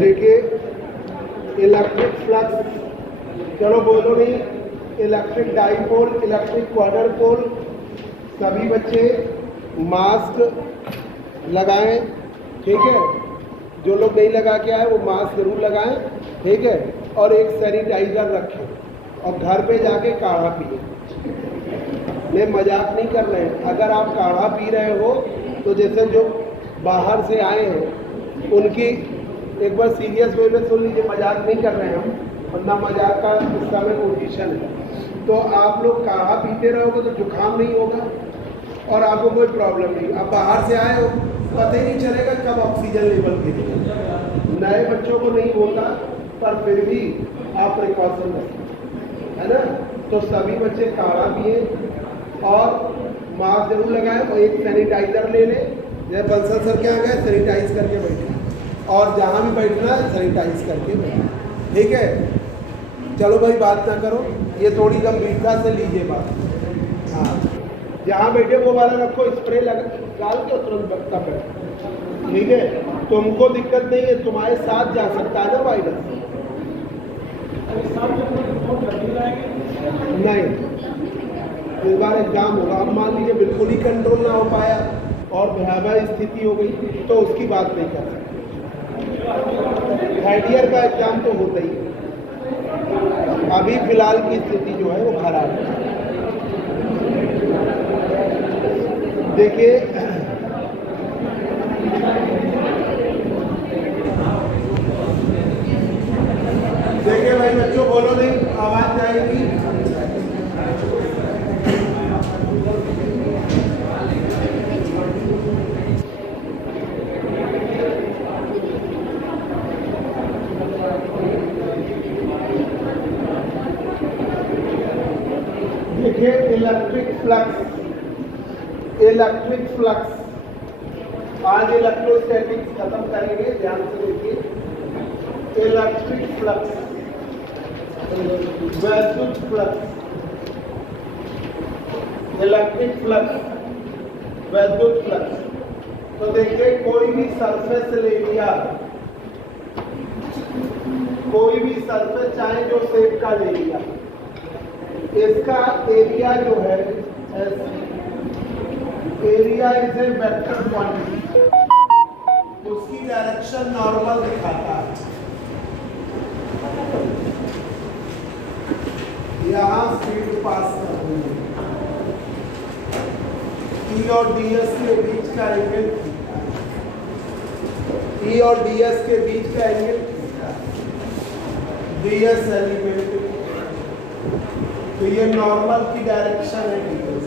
देखिए electric flux, चलो बोलो नहीं, इलेक्ट्रिक डाइपोल, इलेक्ट्रिक क्वाड्रपोल। सभी बच्चे मास्क लगाएं, ठीक है। जो लोग नहीं लगा के आए वो मास्क जरूर लगाएं, ठीक है। और एक सैनिटाइजर रखें और घर पे जाके काढ़ा पिए। मैं मजाक नहीं कर रहे हैं। अगर आप काढ़ा पी रहे हो तो जैसे जो बाहर से आए हैं उनकी एक बार सीरियस वे में सुन लीजिए, मजाक नहीं कर रहे हैं हम, वरना मजाक का हिस्सा में पोजीशन है। तो आप लोग काढ़ा पीते रहोगे तो जुकाम नहीं होगा और आपको कोई प्रॉब्लम नहीं। आप बाहर से आए हो, पता ही नहीं चलेगा कब ऑक्सीजन लेवल गिरेगा। नए बच्चों को नहीं होता, पर फिर भी आप प्रिकॉशन रखें, है ना। तो सभी बच्चे काढ़ा पिए और मास्क जरूर लगाएं और एक सैनिटाइजर ले लें। जैसे बंसल सर क्या गए, सैनिटाइज करके बैठे और जहाँ भी बैठना है सैनिटाइज करके बैठे, ठीक है। चलो भाई बात ना करो, ये थोड़ी गंभीरता से लीजिए बात। हाँ, जहाँ बैठे वो वाला रखो, स्प्रे लगा डाल के तुरंत बचता बैठो, ठीक है। तुमको दिक्कत नहीं है, तुम्हारे साथ जा सकता है ना वायरस। नहीं, इस बार एग्जाम होगा। अब मान लीजिए बिल्कुल ही कंट्रोल ना हो पाया और भयावह स्थिति हो गई तो उसकी बात नहीं कर सकते। थर्ड ईयर का एग्जाम तो होता ही है। अभी फिलहाल की स्थिति जो है वो खराब है। देखिए देखिए भाई बच्चों, बोलो नहीं, आवाज जाएगी। देखिए इलेक्ट्रिक फ्लक्स, इलेक्ट्रिक फ्लक्स, आज इलेक्ट्रोस्टैटिक्स खत्म करेंगे, ध्यान से देखिए। इलेक्ट्रिक फ्लक्स, वैद्युत फ्लक्स, इलेक्ट्रिक फ्लक्स, वैद्युत फ्लक्स। तो देखिए कोई भी सरफेस ले लिया, कोई भी सरफेस चाहे जो शेप का ले लिया, इसका एरिया जो है area is a vector quantity, उसकी डायरेक्शन नॉर्मल दिखाता है। यहाँ फील्ड पास कर रही है, ई और डीएस के बीच का एंगल थीटा, ई और डीएस के बीच का एंगल थीटा, डीएस एलिमेंट। तो ये नॉर्मल की डायरेक्शन है डीएस,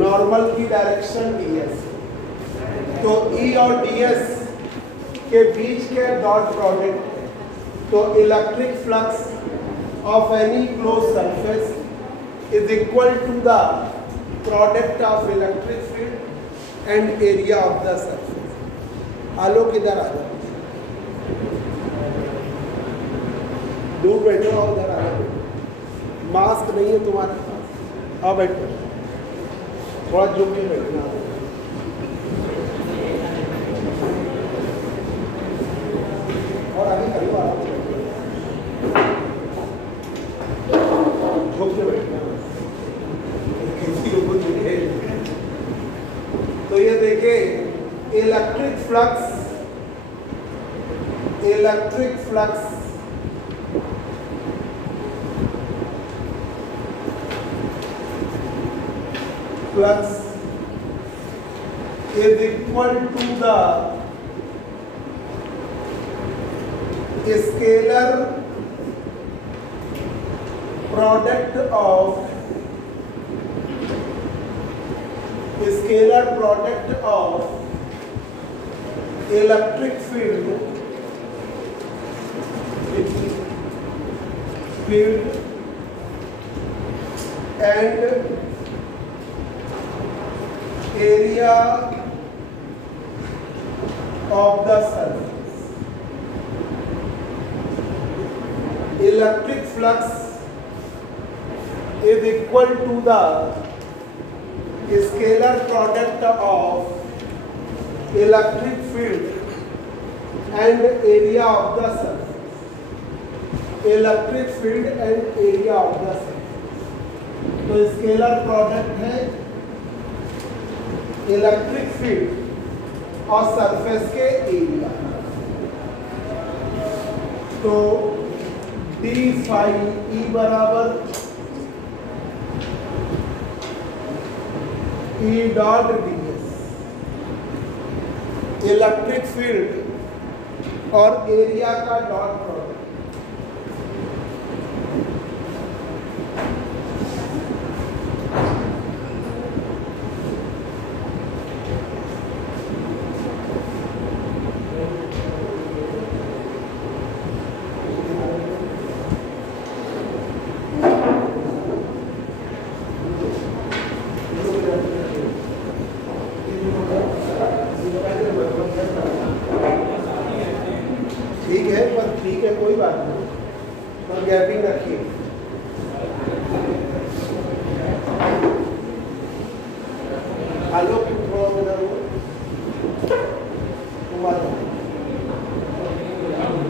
नॉर्मल की डायरेक्शन डीएस। तो ई और डीएस के बीच के डॉट प्रोडक्ट, तो electric flux of any closed surface is equal to the product of electric field and area of the surface. आलोक इधर आ जाओ, दूर बैठो और उधर आ जाओ। मास्क नहीं है तुम्हारे पास, आओ बैठो, थोड़ा झुक के बैठना। और आगे करीब आ रहा, तो ये देखिए electric flux, electric flux flux is equal to the scalar product of electric field and area of the surface. Electric flux is equal to the scalar product of electric field and area of the surface. Electric field and area of the surface. तो scalar product है electric field और surface के area. तो D phi E बराबर E dot D S, electric field और area का dot product. ठीक है कोई बात नहीं, पर गैपिंग रखिए। आलोक थोड़ा उधर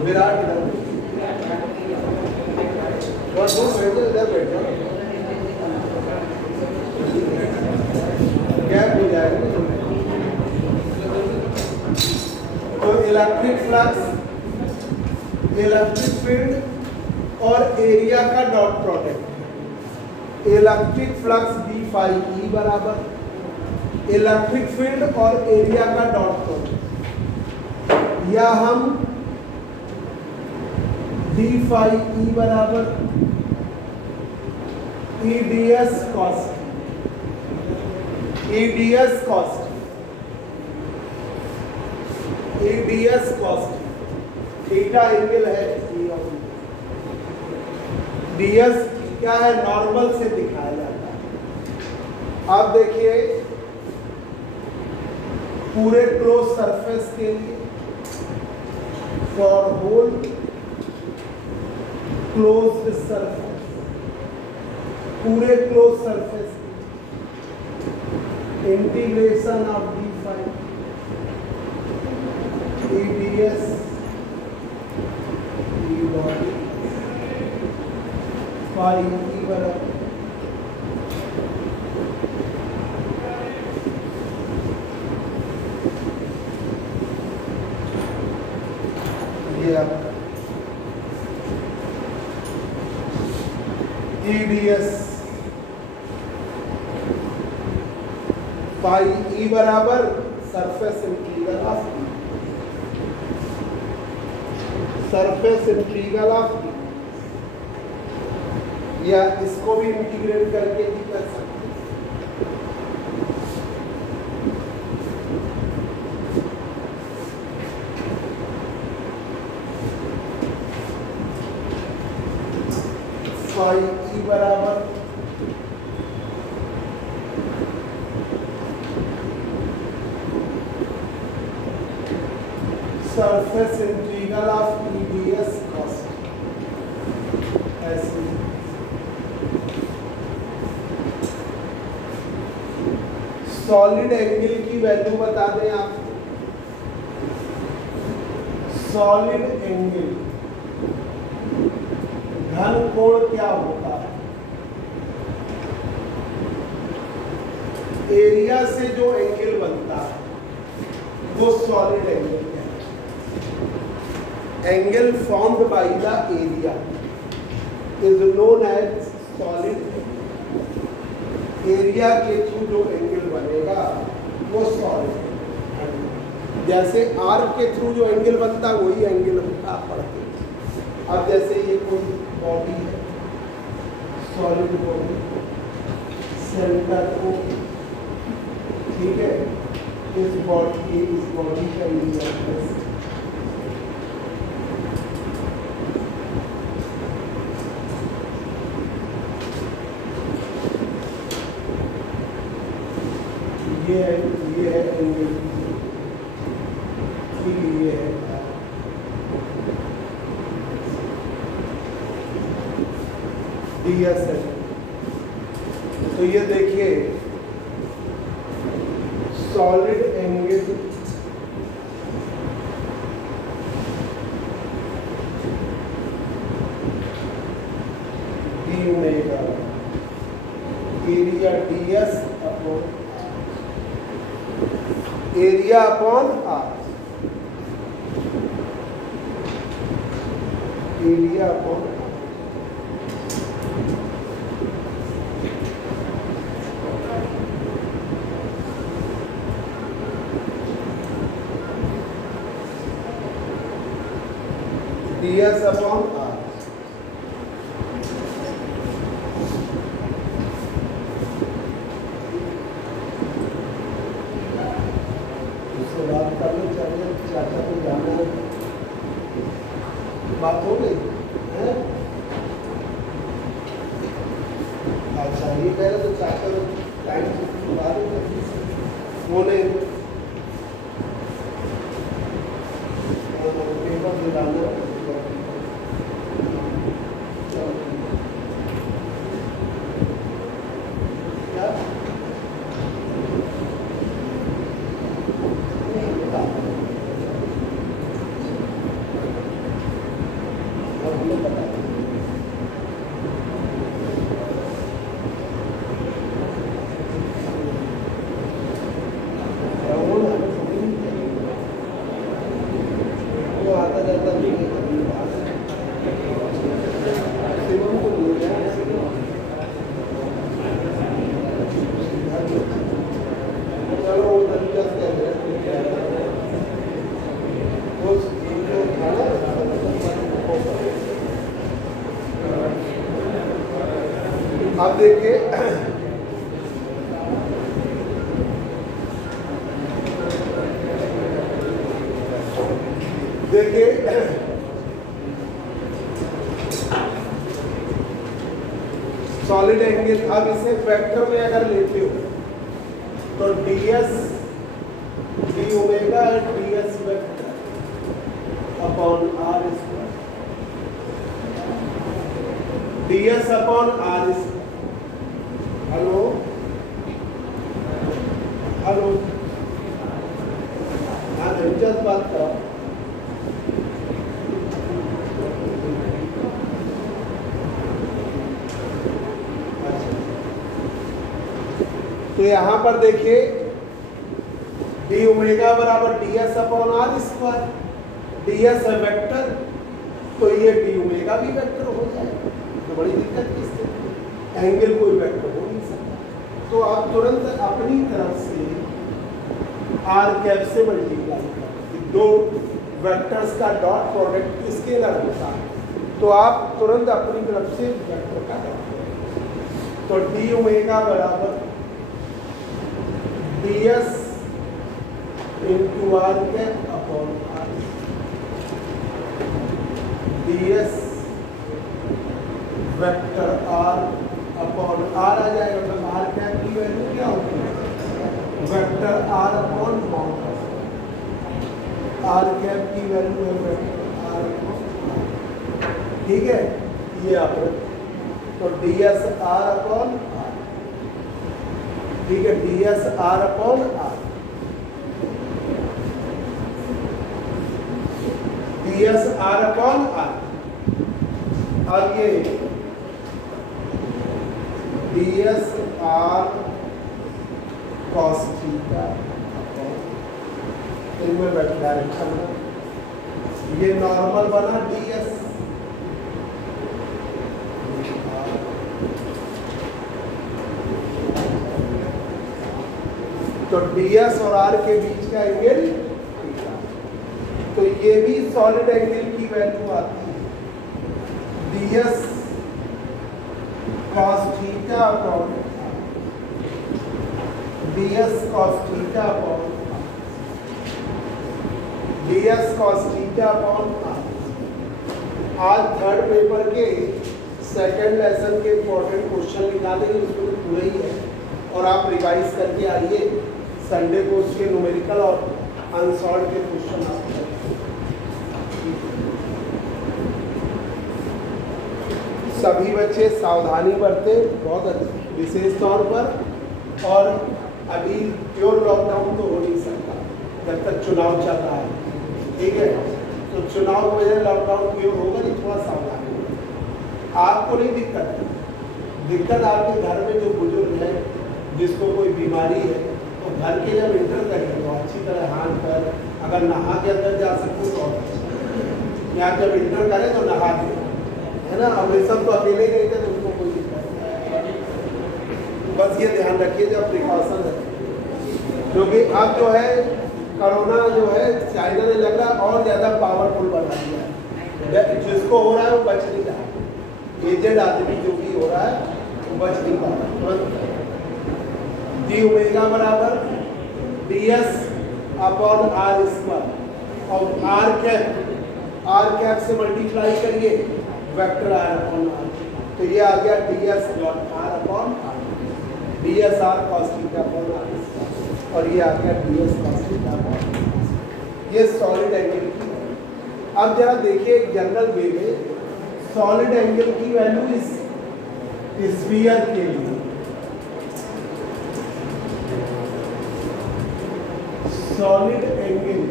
विराट इधर और दूर बैठ जाओ, इधर बैठ जाओ, गैप हो जाएगा। तो इलेक्ट्रिक फ्लक्स, इलेक्ट्रिक फील्ड और एरिया का dot product. Electric flux D phi E बराबर इलेक्ट्रिक फील्ड और एरिया का डॉट प्रोडक्ट, या हम डी फाई ई बराबर E D S cos, E D S cos, E D S cos theta angle है, DS क्या है, नॉर्मल से दिखाया जाता है। आप देखिए पूरे क्लोज सरफेस के लिए, फॉर होल क्लोज्ड सरफेस, पूरे close surface integration of D phi E D S phi E बराबर ये आपका E D S phi E बराबर surface integral of surface integral of, या इसको भी इंटीग्रेट करके भी कर सकते हैं। फाई ई बराबर surface integral of E D S cost, ऐसे सॉलिड एंगल की वैल्यू बता दें आपको। सॉलिड एंगल घन कोण क्या होता है? एरिया से जो एंगल बनता है वो सॉलिड एंगल है। Angle formed by the area is known as solid. Area के थ्रू जो एंगल बनेगा वो सॉलिड। जैसे आर्क के थ्रू जो एंगल बनता है वही एंगल होता है पढ़ते। अब जैसे ये कोई बॉडी है, सॉलिड बॉडी, सेंटर को, ठीक है, इस बॉडी का एरिया ये है एंगल, ठीक है, ये है डीएस है। तो ये देखिए solid angle area upon R, area upon ds upon R. उससे बात करनी चाहिए, चाचा को जाना है, बात हो गई है। अच्छा ये कह रहे तो चाचा टाइम से बात वो नहीं पेपर दिलाना अब देखिए सॉलिड एंगल। अब इसे वेक्टर में अगर लेते हो तो ds D omega ds vector upon R square, ds upon R square. Hello hello, हाँ दिलचस्प बात करो। तो यहां पर देखिए डी ओमेगा बराबर ds upon R square, ds है वेक्टर तो ये डी ओमेगा भी वेक्टर हो जाएगा, तो बड़ी दिक्कत की स्थिति, एंगल कोई वेक्टर हो नहीं सकता। तो आप तुरंत अपनी तरफ से आर कैप से मल्टीप्लाई करें, दो वेक्टर्स का डॉट प्रोडक्ट स्केलर होता है, तो आप तुरंत अपनी तरफ से वेक्टर का डॉट, तो डी ओमेगा बराबर ds into R cap upon R, ds vector R upon R आ जाएगा, तो आर कैप की वैल्यू क्या होती है, vector R upon bound, R cap की वैल्यू है वेक्टर आर अपॉन, ठीक है ये आप, तो ds आर अपॉन आर, ठीक है ds R upon R, ds R upon R. अब ये ds आर कॉस थीटा इनमें डायरेक्शन में, ये नॉर्मल बना ds, तो ds और r के बीच का एंगल थीटा, तो ये भी सॉलिड एंगल की वैल्यू आती है ds cos theta upon ds cos theta upon ds cos theta upon आज थर्ड पेपर के सेकंड लेसन के इंपॉर्टेंट क्वेश्चन निकालेंगे, उसमें पूरा ही है, और आप रिवाइज करके आइए, संडे को उसके न्यूमेरिकल और अनसॉल्व के क्वेश्चन आपको सभी बच्चे सावधानी बरते बहुत विशेष तौर पर, और अभी प्योर लॉकडाउन तो हो नहीं सकता जब तक चुनाव चल रहा है, ठीक है, तो चुनाव की वजह लॉकडाउन प्योर होगा नहीं, थोड़ा सावधानी। आपको नहीं दिक्कत आपके घर में जो बुजुर्ग है जिसको कोई बीमारी है तो घर के जब इंटर करें तो अच्छी तरह हाथ पैर, अगर नहा के अंदर जा सकते तो यहाँ जब इंटर करें तो नहा दें, है ना। अब ये सब तो अकेले ही नहीं थे तो उनको कोई दिक्कत नहीं। बस ये ध्यान रखिए जब प्रिकॉशन है, क्योंकि अब जो है कोरोना जो है चाइना ने लग रहा है और ज़्यादा पावरफुल बना दिया है। जिसको हो रहा है वो बच नहीं रहा, एजेड आदमी जो भी हो रहा है वो बच नहीं पा रहा। डी ओमेगा बराबर ds अपॉन आर स्क्वायर और आर कैप से मल्टीप्लाई करिए वेक्टर आर अपॉन आर, तो ये आ गया ds dot R upon R, ds R cos theta upon R, और ये आ गया ds cos theta upon R. ये सॉलिड एंगल की है। अब जरा देखिए जनरल वे में सॉलिड एंगल की वैल्यू इस स्फीयर के लिए, सॉलिड एंगल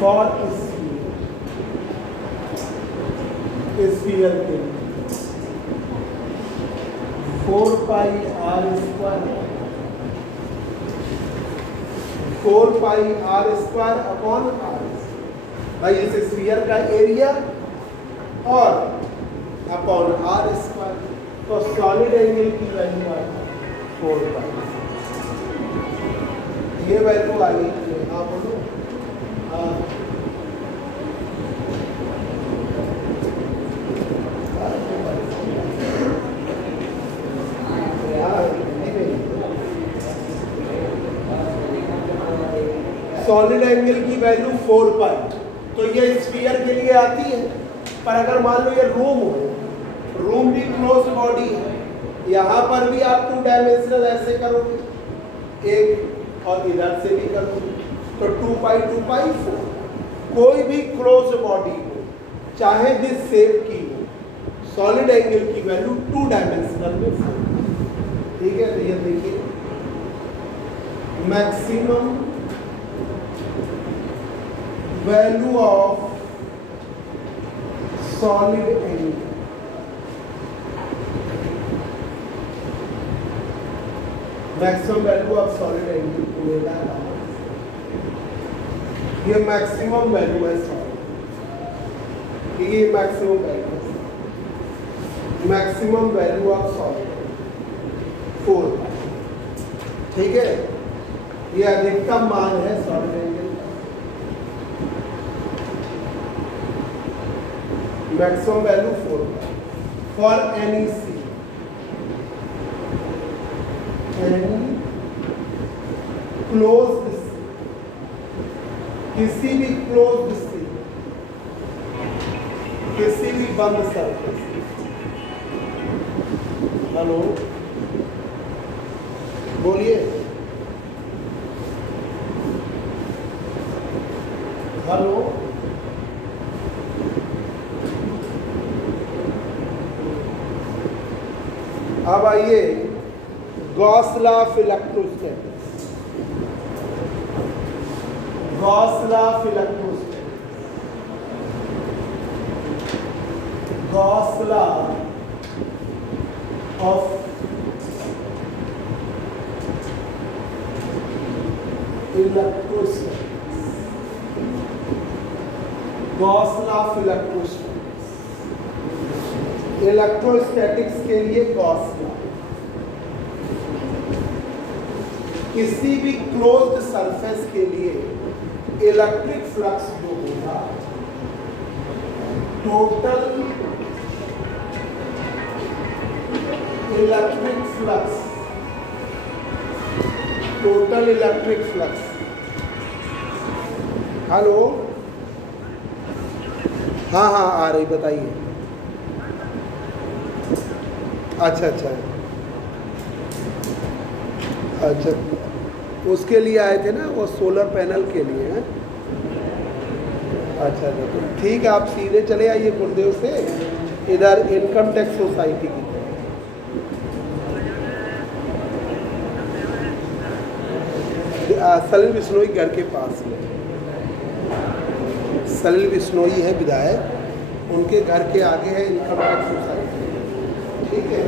फॉर स्फीयर के लिए 4 pi R square upon R, भाई इस स्फीयर का एरिया और अपॉन आर स्क्वायर, तो सॉलिड एंगल की वैल्यू आ गई 4 पाई। ये वैल्यू आ गई, हाँ बोलो। हाँ सॉलिड एंगल की वैल्यू 4 पाई, तो ये स्फीयर के लिए आती है। पर अगर मान लो ये रूम हो, रूम भी क्लोज बॉडी है, यहाँ पर भी आप 2 डायमेंशनल ऐसे करोगे एक और इधर से भी करोगे, तो 2 पाई 4। कोई भी क्लोज बॉडी हो चाहे जिस शेप की हो, सॉलिड एंगल की वैल्यू 2 डायमेंशनल में 4। ठीक है, तो ये देखिए maximum value of solid angle, maximum value of solid angle omega, ये मैक्सिमम वैल्यू है सॉलिड, ये मैक्सिमम वैल्यू है, मैक्सिमम वैल्यू ऑफ सॉलिड 4। ठीक है, ये अधिकतम मान है solid angle, maximum value 4 for any C, any closed C, किसी भी क्लोज्ड सी, किसी भी बंद सरफेस। हेलो बोलिए, हेलो अब आइए Gauss law of electrostatics, Gauss law of electrostatics, Gauss law of electrostatics, Gauss law of electrostatics, electrostatics के लिए गॉस लॉ, किसी भी क्लोज्ड सरफेस के लिए इलेक्ट्रिक फ्लक्स जो होगा, total electric flux, total electric flux. Hello, हाँ हाँ आ रही, बताइए। अच्छा अच्छा अच्छा, उसके लिए आए थे ना, वो सोलर पैनल के लिए हैं। अच्छा अच्छा, तो ठीक है, आप सीधे चले आइए गुरुदेव से इधर इनकम टैक्स सोसाइटी की तरफ, सलील बिश्नोई घर के पास में, सलील बिश्नोई है विधायक, उनके घर के आगे है इनकम टैक्स सोसाइटी। ठीक है।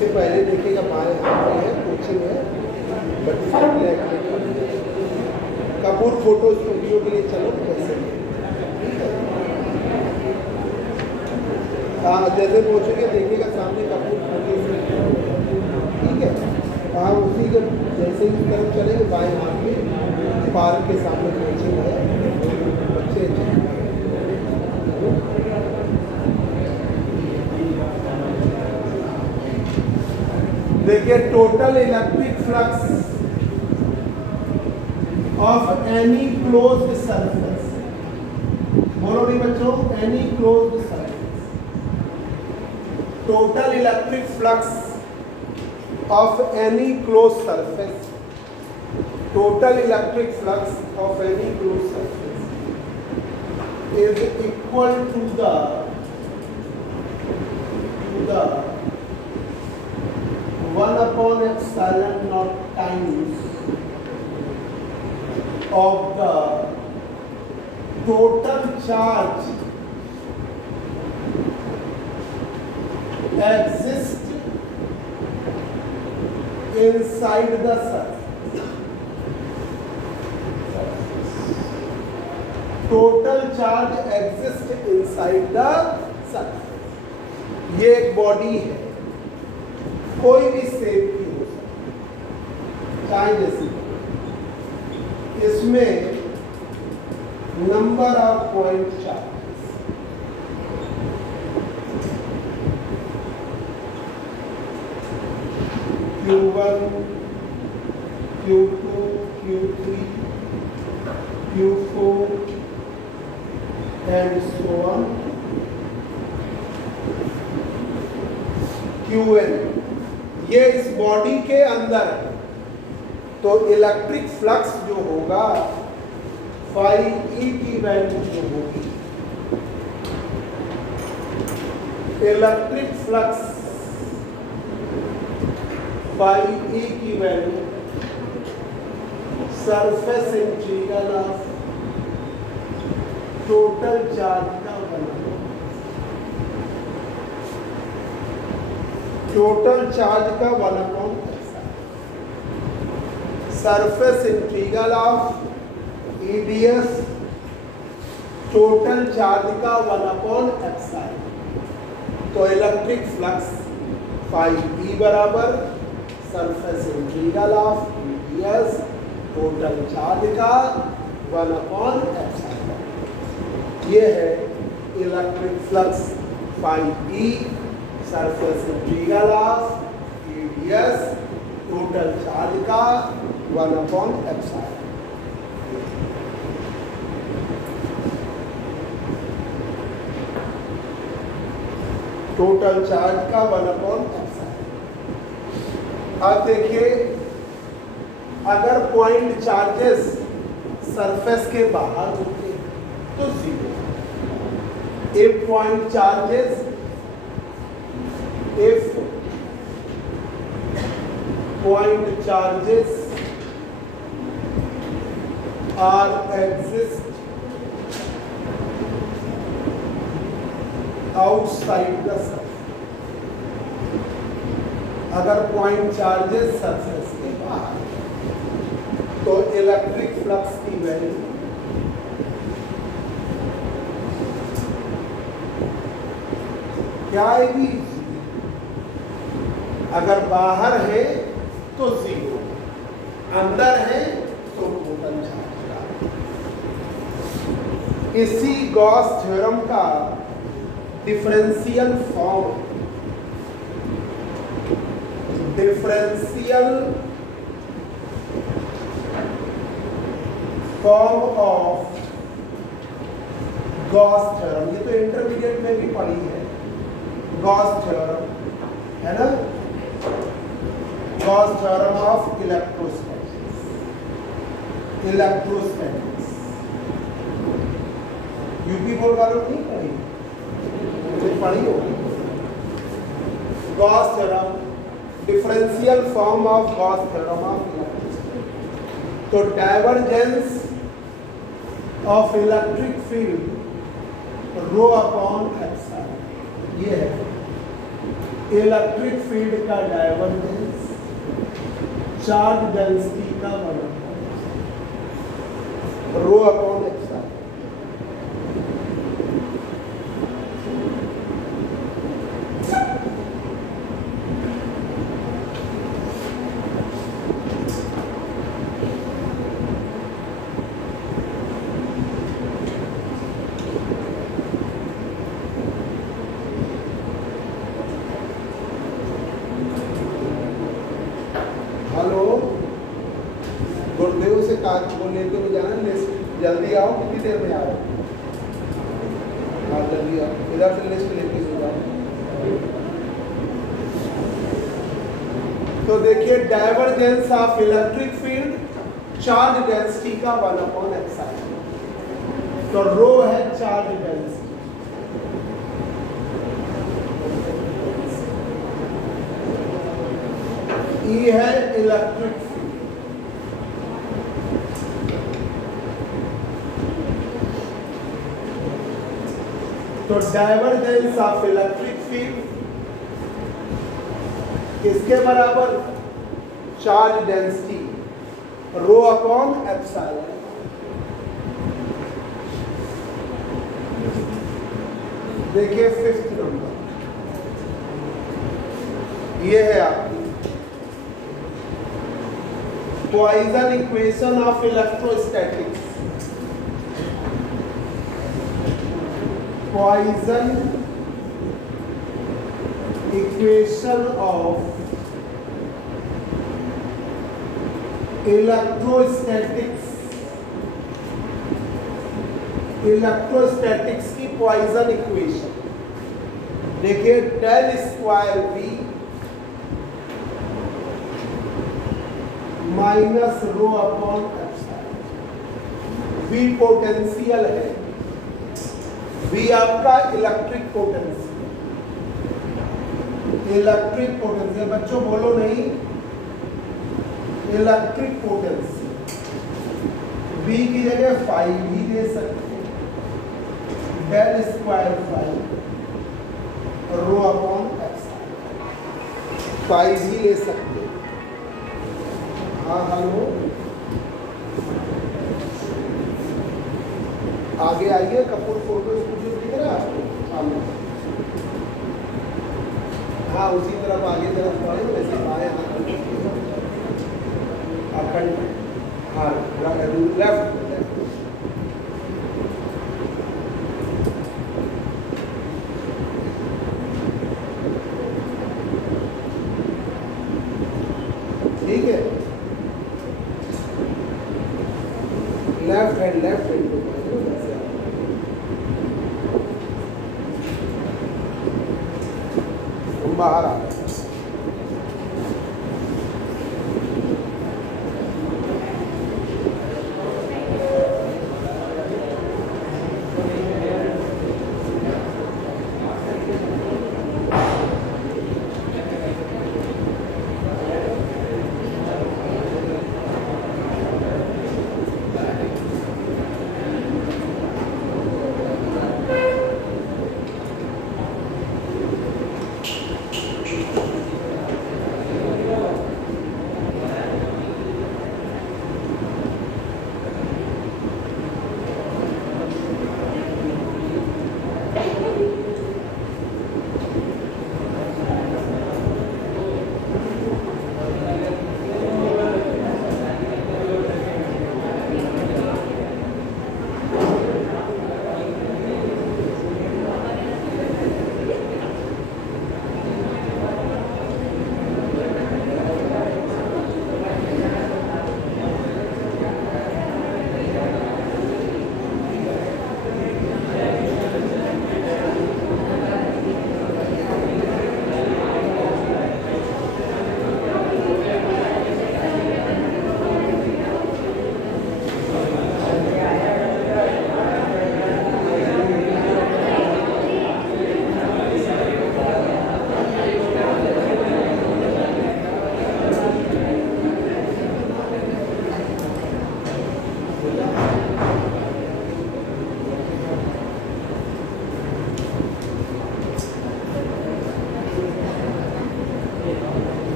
उससे पहले देखिएगा बाएं हाथ में है, कोचिंग है, कपूर फोटो स्टूडियो के लिए चलो कैसे, ठीक है। हाँ जैसे पहुँचोगे देखिएगा सामने कपूर फोटो स्टूडियो, ठीक है। हाँ उसी के जैसे ही तरफ चलेंगे बाएं हाथ में पार्क के सामने कोचिंग है, बच्चे देखिए total electric flux of any closed surface, बोलो नहीं बच्चों, any closed surface, total electric flux of any closed surface, total electric flux of any closed surface is equal to the 1/epsilon times of the total charge exist inside the surface. Total charge exists inside the surface. ये एक body है, कोई भी shape की हो सकती है, चाहे जैसी, इसमें number of point charges, Q1, Q2, Q3, Q4 and so on, Qn, ये इस बॉडी के अंदर है। तो इलेक्ट्रिक फ्लक्स जो होगा फाई ई की वैल्यू जो होगी, इलेक्ट्रिक फ्लक्स फाई ई की value surface integral of total charge का बना, टोटल चार्ज का 1/, surface integral of EDS total charge का 1/ε। तो इलेक्ट्रिक फ्लक्स फाई ई बराबर surface integral of EDS total charge का 1/ε। ये है electric flux phi E surface integral of EDS total charge का 1/ε। टोटल चार्ज का 1/ε। अब देखिए अगर पॉइंट चार्जेस सरफेस के बाहर होते तो 0, if point charges, if point charges are exist outside the surface, अगर पॉइंट चार्जेस सरफेस के बाहर तो इलेक्ट्रिक फ्लक्स की वैल्यू क्या आएगी, अगर बाहर है तो 0, अंदर है तो टोटल चार्ज। इसी गॉस थ्योरम का differential form, differential form of Gauss theorem, ये तो इंटरमीडिएट में भी पढ़ी है, गॉस थ्योरम है ना, Gauss theorem of electrostatics, electrostatics UP board वालों नहीं पढ़ी, पढ़ी होगी। Gauss theorem, differential form of Gauss theorem of electrostatics. तो divergence of electric field rho upon epsilon, ये है इलेक्ट्रिक फील्ड का डायवर्जेंस चार्ज डेंसिटी का वर्ग रो अपॉन एप्सिलॉन। हेलो, गुरुदेव से कागज को लेते हुए जाना, जल्दी आओ, कितनी देर में आओ? हाँ जल्दी आओ, इधर से लिस्ट लेके हो जाओ। तो देखिए divergence of electric field charge density का 1/एप्सिलॉन। तो रो है चार्ज डेंसिटी, ई है इलेक्ट्रिक फील्ड। तो डायवर्जेंस ऑफ इलेक्ट्रिक फील्ड किसके बराबर? Charge density rho upon epsilon. देखिए 5th नंबर ये है आपकी Poisson equation of electrostatics. Poisson equation of electrostatics. Electrostatics की पॉइसन इक्वेशन देखिए, del square V minus rho upon epsilon. V potential है, V आपका इलेक्ट्रिक पोटेंशियल। इलेक्ट्रिक पोटेंशियल बच्चों बोलो नहीं, इलेक्ट्रिक पोटेंशियल। V की जगह फाई भी दे सकते हैं, del square phi rho upon epsilon, phi भी ले सकते हैं। हाँ हेलो, आगे आइए, कपूर फोटो स्टूडियो दिख रहा है आपको? हाँ उसी तरफ आगे तरफ बढ़े, वैसे बाएं हाथ अखंड, हाँ लेफ्ट। ठीक है, लेफ्ट हैंड बाहर आ गए।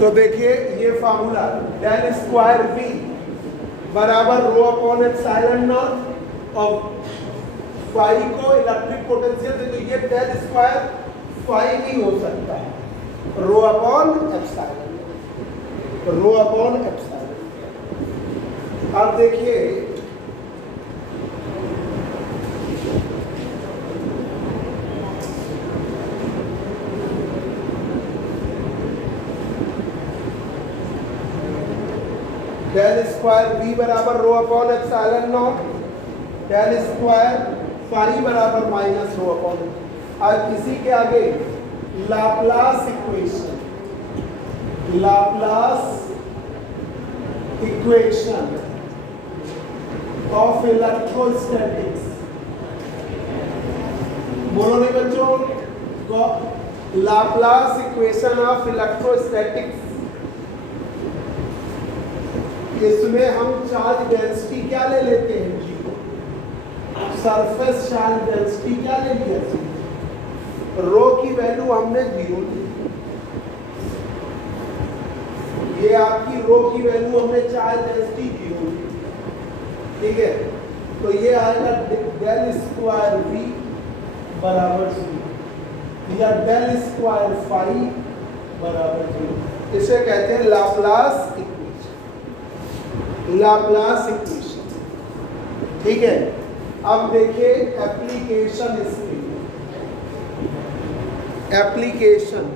तो देखिए ये फार्मूला डेल स्क्वायर वी बराबर रो अपॉन एप्सिलॉन नॉट और फाई को इलेक्ट्रिक पोटेंशियल से, तो ये डेल स्क्वायर फाई भी हो सकता है, rho upon epsilon, rho upon epsilon. अब देखिए डेल स्क्वायर v बराबर rho upon epsilon nought, del square phi बराबर माइनस रो अपॉन। अब इसी के आगे Laplace equation, Laplace equation of electrostatics, बोलो नहीं बच्चों, लाप्लास इक्वेशन ऑफ इलेक्ट्रोस्टैटिक्स। इसमें हम चार्ज डेंसिटी क्या ले लेते हैं जी, सरफेस चार्ज डेंसिटी क्या ले लिया जी, रो की वैल्यू हमने 0 ली, ये आपकी रो की वैल्यू हमने चार्ज डेंसिटी 0 ली, ठीक है। तो ये आएगा डेल स्क्वायर v बराबर 0 या डेल स्क्वायर फाई बराबर 0। इसे कहते हैं लाप्लास इक्वेशन, लाप्लास इक्वेशन, ठीक है। अब देखिए एप्लीकेशन, इसकी एप्लीकेशन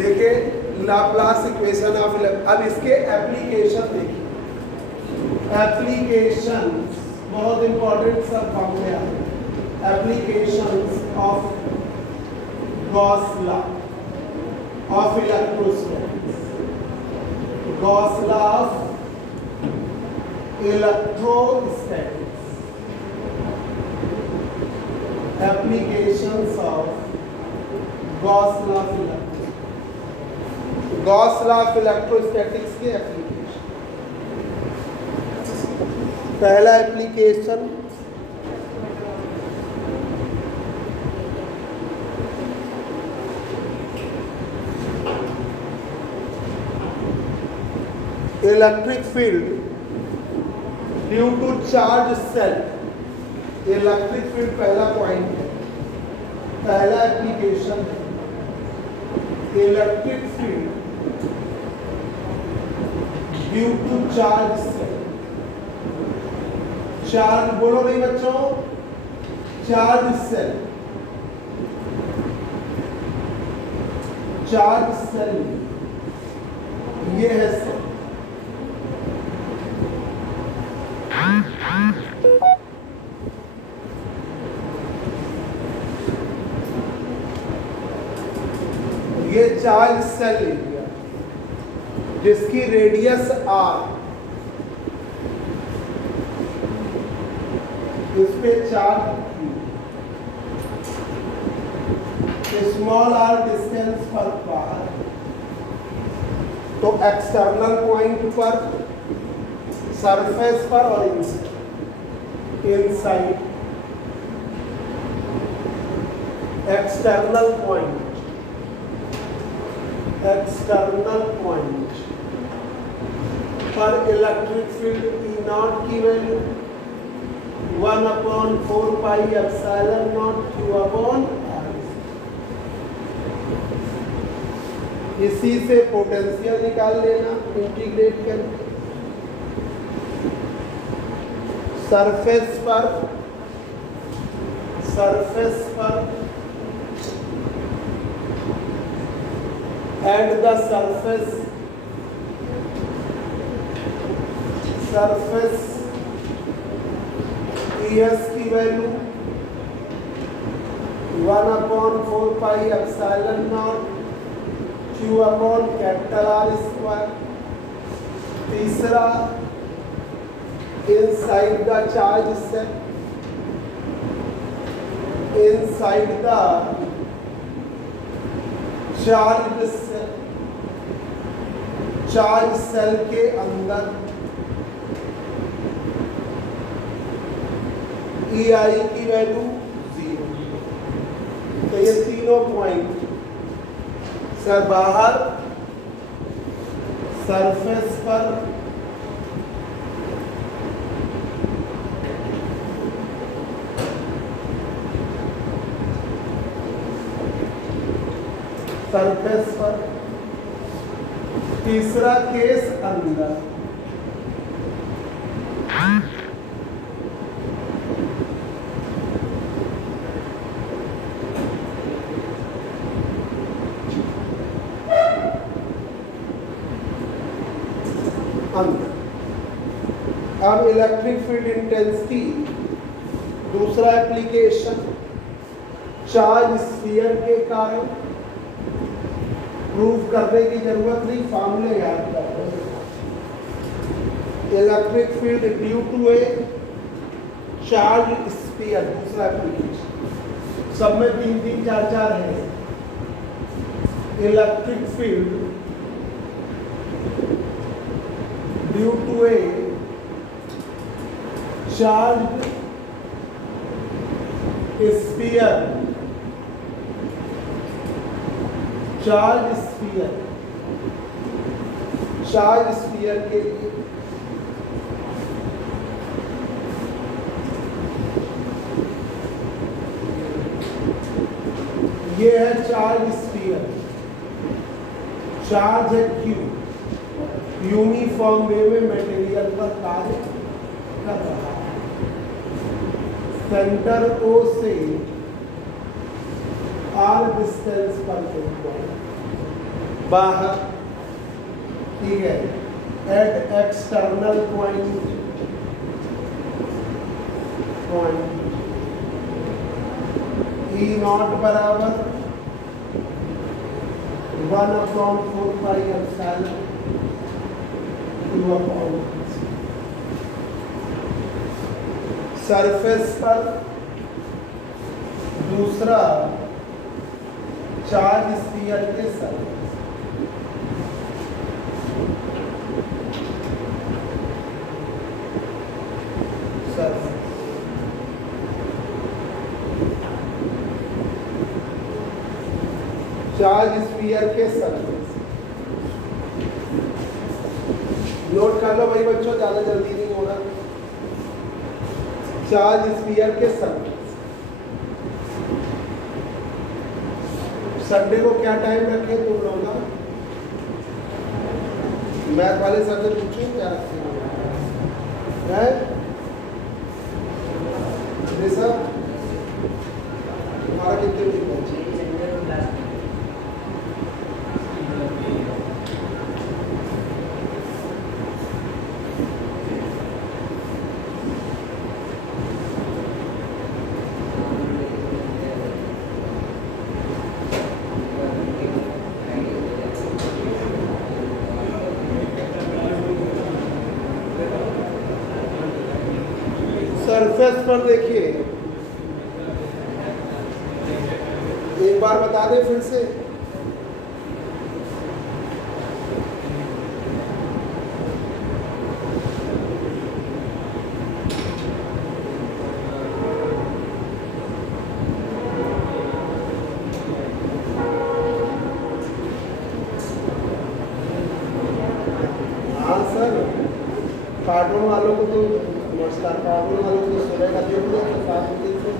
देखिए लाप्लास इक्वेशन ऑफ, अब इसके एप्लीकेशन देखिए, एप्लीकेशन बहुत इंपॉर्टेंट सब फॉर्मूला है, applications of Gauss law of electrostatics, Gauss law of electrostatics, applications of Gauss law of electrostatics, Gauss law of electrostatics के एप्लीकेशन। पहला application electric field due to charge shell, electric field पहला point है, पहला application है electric field due to charge shell. Charge बोलो नहीं बच्चों, charge shell, charge cell ये है सेल, ये चार्ज सेल एरिया जिसकी रेडियस r, इस पे चार्ज स्मॉल r डिस्टेंस पर बाहर, तो एक्सटर्नल पॉइंट पर, सरफेस पर और inside, external point, external point पर इलेक्ट्रिक फील्ड ई नॉट की value 1/4 pi epsilon not q/r। इसी से पोटेंशियल निकाल लेना इंटीग्रेट करके, सरफेस पर, सरफेस पर at the surface, surface ES की value 1/4 pi epsilon naught Q upon capital R square. तीसरा inside the charge shell, inside the charge shell, charge shell के अंदर EI की वैल्यू 0। तो ये तीनों पॉइंट सर बाहर सरफेस पर तीसरा केस अंदर। अब इलेक्ट्रिक फील्ड इंटेंसिटी दूसरा एप्लीकेशन, चार्ज स्फीयर के कारण। प्रूव करने की जरूरत नहीं, फॉर्मूले याद कर लो। Electric field due to a charge sphere, दूसरा एप्लीकेशन। सब में 3-3, 4-4 है। Electric field due to a charge sphere, charge sphere, charge sphere के लिए ये है चार्ज स्फीयर, चार्ज है Q, यूनिफॉर्म वे में मटेरियल पर कार्य कर रहा है। सेंटर O से R डिस्टेंस पर बाहर, ठीक है, at external point E naught बराबर 1/4πε सरफेस पर दूसरा चार्ज स्फीयर के सरफेस, चार्ज स्फीयर के सरफेस। नोट कर लो भाई बच्चों, ज्यादा जल्दी नहीं होना। चार्ज स्फीयर के सरफेस। संडे को क्या टाइम रखे तुम लोग ना? मैथ वाले सर से पूछो क्या रखते हैं? तुम्हारा कितने बजे पहुंचे? सरफेस पर देखिए, एक बार बता दें फिर से। हाँ सर, कार्टून वालों को तो नमस्कार, कार्टून वालों को सुबह का देख लिया 7 बजे से,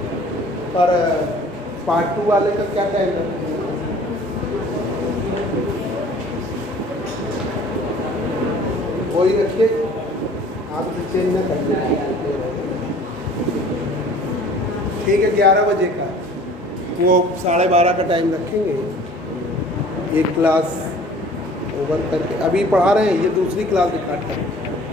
पर पार्ट 2 वाले का क्या टाइम है? वही रखिए, आप इसे चेंज न करिए। ठीक है, 11 बजे का, वो 12:30 का टाइम रखेंगे। एक क्लास ओवर करके अभी पढ़ा रहे हैं, ये दूसरी क्लास दिखाते हैं।